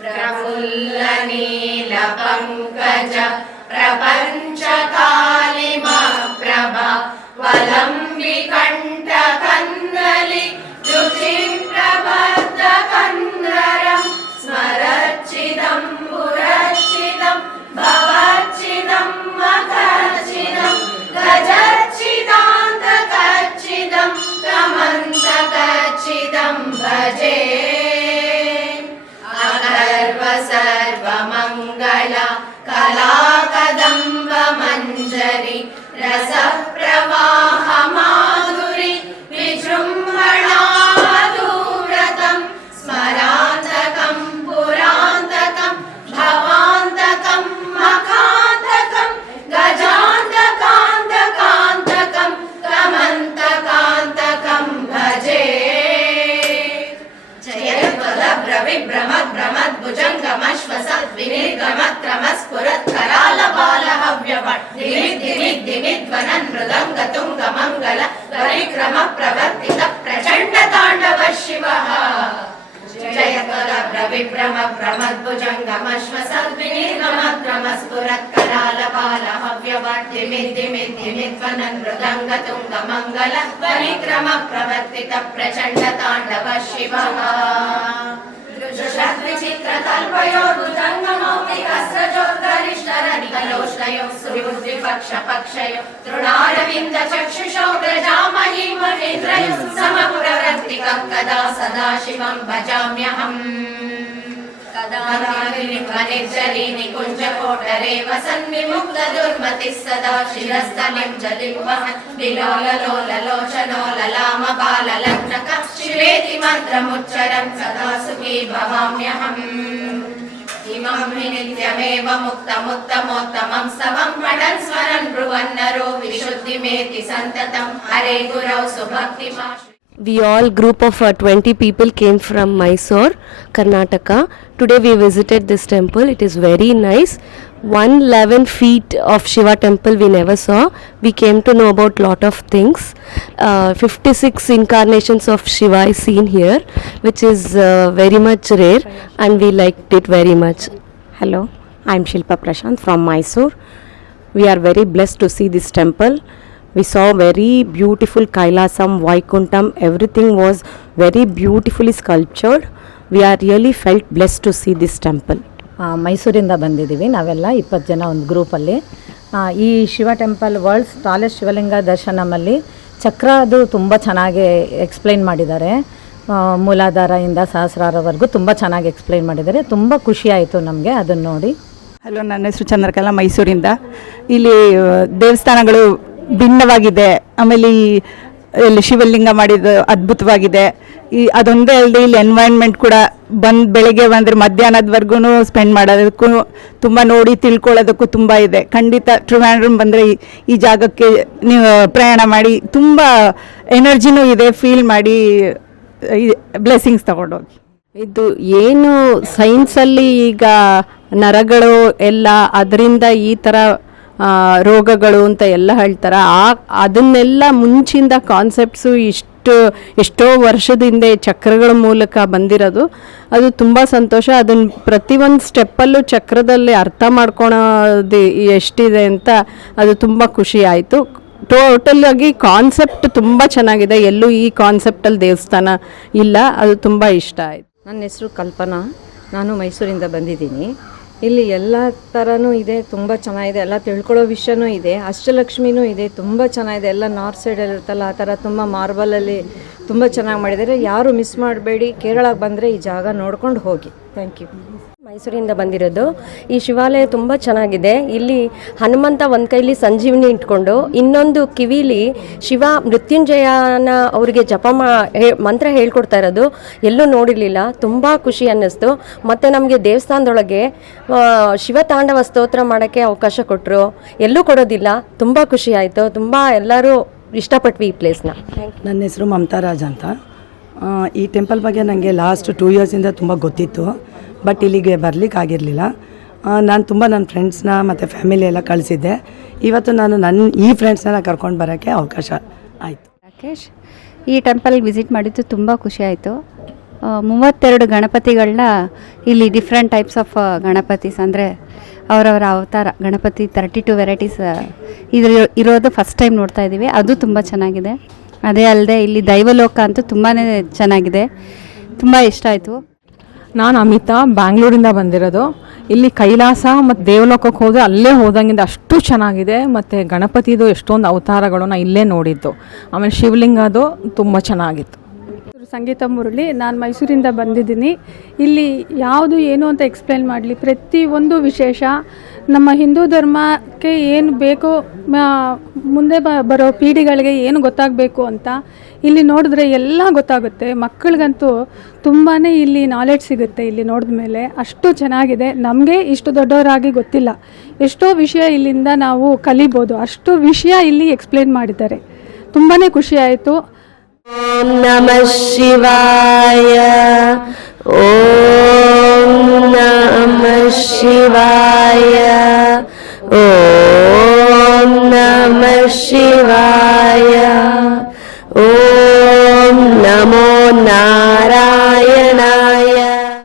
प्रफुल्लनीलपङ्कज प्रपञ्चकालिमा प्रभा वलम्बिकण्ठकन्दलि रुचिप्रबद्धकन्दरं स्मरच्चिदं पुरच्चिदं भवच्चिदं मखच्चिदं गजच्चिदान्तकच्चिदं कमन्तकच्चिदं भजे अकर्व सर्वमङ्गल कलाकदम्ब मञ्जरी रसप्रवाह माधुरी विजृम्भणा मधुव्रतं स्मरान्तकं पुरान्तकं भवान्तकं मखान्तकं गजान्तकान्तकान्तकं कमन्तकान्तकं भजे जयद्वलभ्रविभ्रमद्भ्रमद्भ्रमत्करालबालहव्यवद् मृदङ्गतुङ्गमङ्गल परिक्रम प्रवर्तित प्रचण्ड ताण्डव शिवः जयद्वलभ्रविभ्रमद्भ्रमद्भुजङ्गमश्वसद्विनिर्गमद्रमस्फुरत्करालभालहव्यवद् मृदङ्गतुङ्गमङ्गल परिक्रम प्रवर्तित प्रचण्ड ताण्डव शिवः विचित्रतल्पयोर्भुजङ्गमौलिकस्रजोर्गरिष्ठरनिकलोष्णयो सुविबुद्धिपक्षपक्षयो तृणारविन्द चक्षुषो व्रजामही महेन्द्रयो समप्रवर्तिकं कदा सदा शिवं भजाम्यहम् निर्जरी निकुञ्जकोटरे वसन्विमुक्तदुर्मतिः सदा शिरस्थलिं जलिं वहन् विलोललोललोचनो ललामबाललग्नक शिवेति मन्त्रमुच्चरन् सदा सुखी भवाम्यहम् इमं हि नित्यमेव मुक्तमुत्तमोत्तमं स्तवं पठन् स्मरन् ब्रुवन्नरो विशुद्धिमेति सन्ततं हरे गुरौ सुभक्तिमा. We all group of 20 people came from Mysore, Karnataka. Today we visited this temple. It is very nice. 111 feet of Shiva temple we never saw. We came to know about lot of things. 56 incarnations of Shiva is seen here, which is very much rare, and we liked it very much. Hello, I am Shilpa Prashant from Mysore. We are very blessed to see this temple. We saw very beautiful Kailasam, Vaikuntham, everything was very beautifully sculptured. We are really felt blessed to see this temple. ಮೈಸೂರಿಂದ ಬಂದಿದ್ದೀವಿ ನಾವೆಲ್ಲ 20 ಜನ ಒಂದು ಗ್ರೂಪಲ್ಲಿ. ಈ Shiva temple world's tallest ಶಿವಲಿಂಗ ದರ್ಶನಮಲ್ಲಿ ಚಕ್ರ ಅದು ತುಂಬ ಚೆನ್ನಾಗಿ ಎಕ್ಸ್ಪ್ಲೈನ್ ಮಾಡಿದ್ದಾರೆ. ಮೂಲಾಧಾರದಿಂದ ಸಹಸ್ರಾರವರೆಗೂ ತುಂಬ ಚೆನ್ನಾಗಿ ಎಕ್ಸ್ಪ್ಲೈನ್ ಮಾಡಿದ್ದಾರೆ. ತುಂಬ ಖುಷಿ ಆಯಿತು ನಮಗೆ ಅದನ್ನು ನೋಡಿ. ಹಲೋ, ನನ್ನ ಹೆಸರು ಚಂದ್ರಕಲಾ, ಮೈಸೂರಿಂದ. ಇಲ್ಲಿ ದೇವಸ್ಥಾನಗಳು ಭಿನ್ನವಾಗಿದೆ. ಆಮೇಲೆ ಇಲ್ಲಿ ಶಿವಲಿಂಗ ಮಾಡಿದ್ದು ಅದ್ಭುತವಾಗಿದೆ. ಅದೊಂದೇ ಅಲ್ಲದೆ ಇಲ್ಲಿ ಎನ್ವೈರ್ನ್ಮೆಂಟ್ ಕೂಡ ಬೆಳಗ್ಗೆ ಬಂದರೆ ಮಧ್ಯಾಹ್ನದವರೆಗೂ ಸ್ಪೆಂಡ್ ಮಾಡೋದಕ್ಕೂ ತುಂಬ ನೋಡಿ ತಿಳ್ಕೊಳ್ಳೋದಕ್ಕೂ ತುಂಬ ಇದೆ. ಖಂಡಿತ ಟ್ರಿವಾಂಡ್ರಮ್ ಬಂದರೆ ಈ ಜಾಗಕ್ಕೆ ನೀವು ಪ್ರಯಾಣ ಮಾಡಿ ತುಂಬ ಎನರ್ಜಿನೂ ಇದೆ, ಫೀಲ್ ಮಾಡಿ ಬ್ಲೆಸ್ಸಿಂಗ್ಸ್ ತಗೊಂಡೋಗಿ. ಇದು ಏನು ಸೈನ್ಸಲ್ಲಿ ಈಗ ನರಗಳು ಎಲ್ಲ ಅದರಿಂದ ಈ ಥರ ರೋಗಗಳು ಅಂತ ಎಲ್ಲ ಹೇಳ್ತಾರೆ. ಅದನ್ನೆಲ್ಲ ಮುಂಚಿಂದ ಕಾನ್ಸೆಪ್ಟ್ಸು ಎಷ್ಟೋ ವರ್ಷದಿಂದ ಚಕ್ರಗಳ ಮೂಲಕ ಬಂದಿರೋದು. ಅದು ತುಂಬ ಸಂತೋಷ. ಅದನ್ನು ಪ್ರತಿಯೊಂದು ಸ್ಟೆಪ್ಪಲ್ಲೂ ಚಕ್ರದಲ್ಲಿ ಅರ್ಥ ಮಾಡ್ಕೊಳೋದು ಎಷ್ಟಿದೆ ಅಂತ ಅದು ತುಂಬ ಖುಷಿ ಆಯಿತು. ಟೋಟಲಾಗಿ ಕಾನ್ಸೆಪ್ಟ್ ತುಂಬ ಚೆನ್ನಾಗಿದೆ. ಎಲ್ಲೂ ಈ ಕಾನ್ಸೆಪ್ಟಲ್ಲಿ ದೇವಸ್ಥಾನ ಇಲ್ಲ. ಅದು ತುಂಬ ಇಷ್ಟ ಆಯಿತು. ನನ್ನ ಹೆಸರು ಕಲ್ಪನಾ, ನಾನು ಮೈಸೂರಿಂದ ಬಂದಿದ್ದೀನಿ. ಇಲ್ಲಿ ಎಲ್ಲ ಥರನೂ ಇದೆ, ತುಂಬ ಚೆನ್ನಾಗಿದೆ. ಎಲ್ಲ ತಿಳ್ಕೊಳ್ಳೋ ವಿಷಯನೂ ಇದೆ. ಅಷ್ಟಲಕ್ಷ್ಮಿನೂ ಇದೆ, ತುಂಬ ಚೆನ್ನಾಗಿದೆ. ಎಲ್ಲ ನಾರ್ತ್ ಸೈಡಲ್ಲಿ ಇರುತ್ತಲ್ಲ ಆ ಥರ ತುಂಬ ಮಾರ್ಬಲಲ್ಲಿ ತುಂಬ ಚೆನ್ನಾಗಿ ಮಾಡಿದ್ದಾರೆ. ಯಾರು ಮಿಸ್ ಮಾಡಬೇಡಿ. ಕೇರಳಕ್ಕೆ ಬಂದರೆ ಈ ಜಾಗ ನೋಡ್ಕೊಂಡು ಹೋಗಿ. Thank you. ಮೈಸೂರಿಂದ ಬಂದಿರೋದು. ಈ ಶಿವಾಲಯ ತುಂಬ ಚೆನ್ನಾಗಿದೆ. ಇಲ್ಲಿ ಹನುಮಂತ ಒಂದು ಕೈಲಿ ಸಂಜೀವಿನಿ ಇಟ್ಕೊಂಡು ಇನ್ನೊಂದು ಕಿವಿಲಿ ಶಿವ ಮೃತ್ಯುಂಜಯನ ಅವರಿಗೆ ಮಂತ್ರ ಹೇಳ್ಕೊಡ್ತಾ ಇರೋದು ಎಲ್ಲೂ ನೋಡಿರಲಿಲ್ಲ. ತುಂಬ ಖುಷಿ ಅನ್ನಿಸ್ತು. ಮತ್ತು ನಮಗೆ ದೇವಸ್ಥಾನದೊಳಗೆ ಶಿವತಾಂಡವ ಸ್ತೋತ್ರ ಮಾಡೋಕ್ಕೆ ಅವಕಾಶ ಕೊಟ್ಟರು. ಎಲ್ಲೂ ಕೊಡೋದಿಲ್ಲ. ತುಂಬ ಖುಷಿ ಆಯಿತು. ತುಂಬ ಎಲ್ಲರೂ ಇಷ್ಟಪಟ್ವಿ ಈ ಪ್ಲೇಸ್ನ. ನನ್ನ ಹೆಸರು ಮಮತಾ ರಾಜ್ ಅಂತ. ಈ ಟೆಂಪಲ್ ಬಗ್ಗೆ ನನಗೆ ಲಾಸ್ಟ್ 2 ಇಯರ್ಸಿಂದ ತುಂಬ ಗೊತ್ತಿತ್ತು, ಬಟ್ ಇಲ್ಲಿಗೆ ಬರಲಿಕ್ಕಾಗಿರಲಿಲ್ಲ. ನಾನು ತುಂಬ ನನ್ನ ಫ್ರೆಂಡ್ಸ್ನ ಮತ್ತು ಫ್ಯಾಮಿಲಿ ಎಲ್ಲ ಕಳಿಸಿದ್ದೆ. ಇವತ್ತು ನಾನು ಈ ಫ್ರೆಂಡ್ಸ್ನೆಲ್ಲ ಕರ್ಕೊಂಡು ಬರೋಕ್ಕೆ ಅವಕಾಶ ಆಯಿತು. ರಾಕೇಶ್, ಈ ಟೆಂಪಲ್ಗೆ ವಿಸಿಟ್ ಮಾಡಿದ್ದು ತುಂಬ ಖುಷಿ ಆಯಿತು. 32 ಗಣಪತಿಗಳನ್ನ ಇಲ್ಲಿ ಡಿಫ್ರೆಂಟ್ ಟೈಪ್ಸ್ ಆಫ್ ಗಣಪತೀಸ್ ಅಂದರೆ ಅವರವರ ಅವತಾರ ಗಣಪತಿ 32 ವೆರೈಟೀಸ್ ಇರೋದು ಫಸ್ಟ್ ಟೈಮ್ ನೋಡ್ತಾ ಇದ್ದೀವಿ. ಅದು ತುಂಬ ಚೆನ್ನಾಗಿದೆ. ಅದೇ ಅಲ್ಲದೆ ಇಲ್ಲಿ ದೈವಲೋಕ ಅಂತೂ ತುಂಬಾ ಚೆನ್ನಾಗಿದೆ, ತುಂಬ ಇಷ್ಟ ಆಯಿತು. ನಾನು ಅಮಿತಾ, ಬ್ಯಾಂಗ್ಳೂರಿಂದ ಬಂದಿರೋದು. ಇಲ್ಲಿ ಕೈಲಾಸ ಮತ್ತು ದೇವಲೋಕಕ್ಕೆ ಹೋದರೆ ಅಲ್ಲೇ ಹೋದಂಗಿಂದ ಅಷ್ಟು ಚೆನ್ನಾಗಿದೆ. ಮತ್ತು ಗಣಪತಿದು ಎಷ್ಟೊಂದು ಅವತಾರಗಳು ನಾನು ಇಲ್ಲೇ ನೋಡಿದ್ದು. ಆಮೇಲೆ ಶಿವಲಿಂಗದು ತುಂಬ ಚೆನ್ನಾಗಿತ್ತು. ಸಂಗೀತ ಮುರಳಿ, ನಾನು ಮೈಸೂರಿಂದ ಬಂದಿದ್ದೀನಿ. ಇಲ್ಲಿ ಯಾವುದು ಏನು ಅಂತ ಎಕ್ಸ್ಪ್ಲೇನ್ ಮಾಡಲಿ, ಪ್ರತಿಯೊಂದು ವಿಶೇಷ ನಮ್ಮ ಹಿಂದೂ ಧರ್ಮಕ್ಕೆ ಏನು ಬೇಕೋ, ಮುಂದೆ ಬರೋ ಪೀಳಿಗೆಗಳಿಗೆ ಏನು ಗೊತ್ತಾಗಬೇಕು ಅಂತ ಇಲ್ಲಿ ನೋಡಿದ್ರೆ ಎಲ್ಲ ಗೊತ್ತಾಗುತ್ತೆ. ಮಕ್ಕಳಿಗಂತೂ ತುಂಬಾ ಇಲ್ಲಿ ನಾಲೆಡ್ಜ್ ಸಿಗುತ್ತೆ. ಇಲ್ಲಿ ನೋಡಿದ ಮೇಲೆ ಅಷ್ಟು ಚೆನ್ನಾಗಿದೆ. ನಮಗೆ ಇಷ್ಟು ದೊಡ್ಡವರಾಗಿ ಗೊತ್ತಿಲ್ಲ, ಎಷ್ಟೋ ವಿಷಯ ಇಲ್ಲಿಂದ ನಾವು ಕಲಿಬೋದು. ಅಷ್ಟು ವಿಷಯ ಇಲ್ಲಿ ಎಕ್ಸ್ಪ್ಲೇನ್ ಮಾಡಿದ್ದಾರೆ. ತುಂಬಾ ಖುಷಿ ಆಯಿತು. ಓಂ ನಮಃ ಶಿವಾಯ, ಓಂ ನಮಃ ಶಿವಾಯ, ಓಂ ನಮಃ ಶಿವಾಯ, ಓಂ